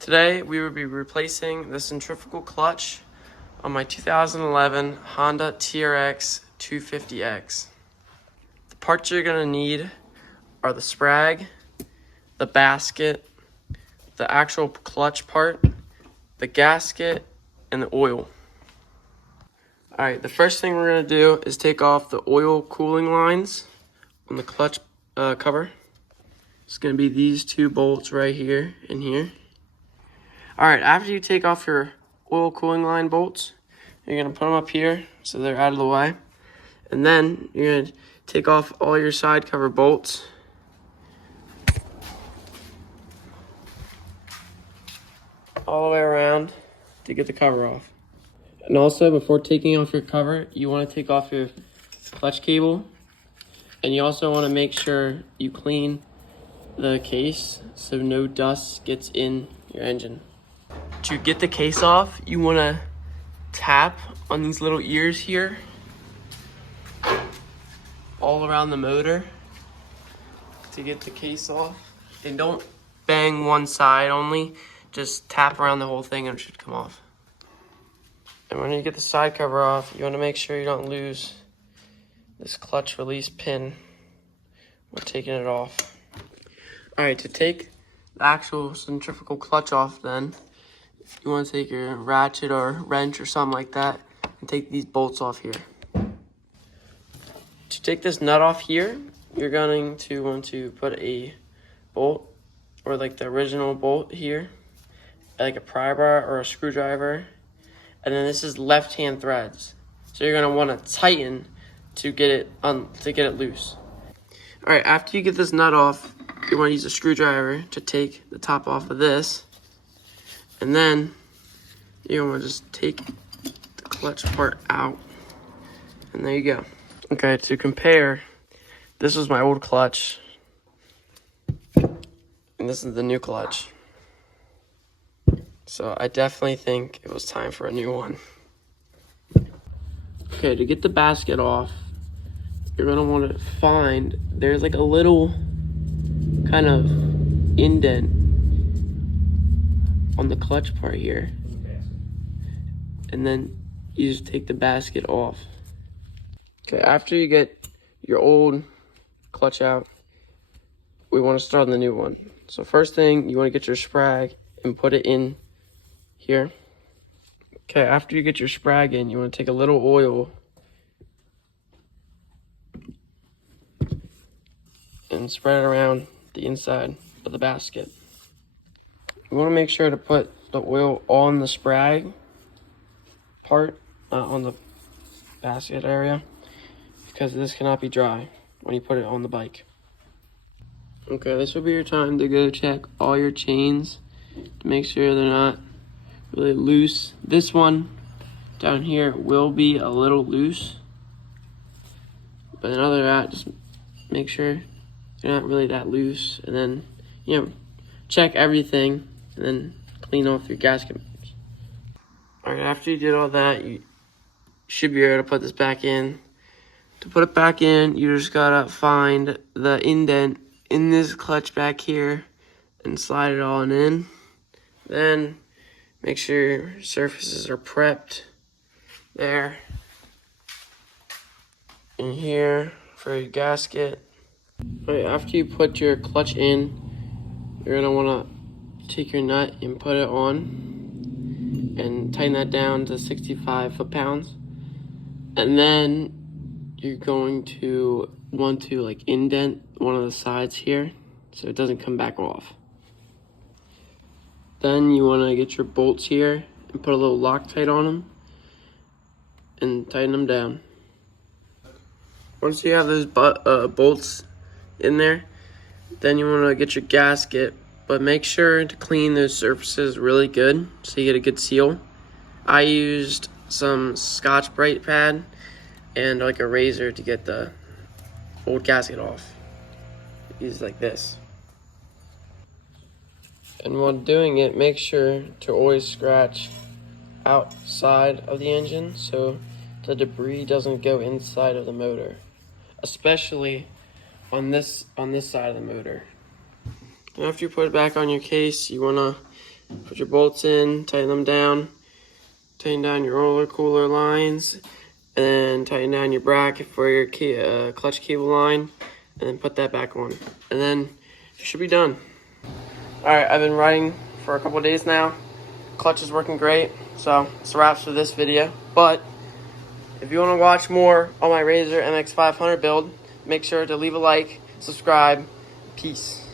Today we will be replacing the centrifugal clutch on my 2011 Honda TRX250X. The parts you're going to need are the sprag, the basket, the actual clutch part, the gasket, and the oil. Alright, the first thing we're going to do is take off the oil cooling lines on the clutch cover. It's going to be these two bolts right here and here. Alright, after you take off your oil cooling line bolts, you're going to put them up here so they're out of the way. And then you're going to take off all your side cover bolts. All the way around to get the cover off. And also, before taking off your cover, you want to take off your clutch cable. And you also want to make sure you clean the case so no dust gets in your engine. To get the case off, you want to tap on these little ears here all around the motor to get the case off. And don't bang one side only, just tap around the whole thing and it should come off. And when you get the side cover off, you want to make sure you don't lose this clutch release pin when taking it off. Alright, to take the actual centrifugal clutch off then, you want to take your ratchet or wrench or something like that and take these bolts off here. To take this nut off here, you're going to want to put a bolt or like the original bolt here, like a pry bar or a screwdriver, and then this is left-hand threads. So you're going to want to tighten to get it loose. All right, after you get this nut off, you want to use a screwdriver to take the top off of this. And then you want to just take the clutch part out. And there you go. Okay, to compare, this was my old clutch. And this is the new clutch. So I definitely think it was time for a new one. Okay, to get the basket off, you're going to want to find, there's like a little kind of indent on the clutch part here. And then you just take the basket off. Okay, after you get your old clutch out, we want to start on the new one. So first thing, you want to get your sprag and put it in here. Okay, after you get your sprag in, you want to take a little oil and spread it around the inside of the basket. You want to make sure to put the oil on the sprag part, not on the basket area, because this cannot be dry when you put it on the bike. Okay, this will be your time to go check all your chains to make sure they're not really loose. This one down here will be a little loose, but other than that, just make sure they're not really that loose, and then check everything and then clean off your gasket. Alright, after you did all that, you should be able to put this back in. To put it back in, you just gotta find the indent in this clutch back here and slide it all in. Then make sure your surfaces are prepped there and here for your gasket. Right, after you put your clutch in, you're gonna wanna take your nut and put it on and tighten that down to 65 foot-pounds. And then you're going to want to like indent one of the sides here so it doesn't come back off. Then you want to get your bolts here and put a little Loctite on them and tighten them down. Once you have those bolts in there, then you want to get your gasket, but make sure to clean those surfaces really good so you get a good seal. I used some Scotch-Brite pad and like a razor to get the old gasket off. Use like this. And while doing it, make sure to always scratch outside of the engine so the debris doesn't go inside of the motor, especially on this side of the motor. And after you put it back on your case, you want to Put your bolts in, tighten them down, tighten down your roller cooler lines, and then tighten down your bracket for your clutch cable line, and then put that back on. And then you should be done. Alright, I've been riding for a couple of days now. Clutch is working great, so it's a wraps for this video. But if you want to watch more on my Razor MX500 build, make sure to leave a like, subscribe. Peace.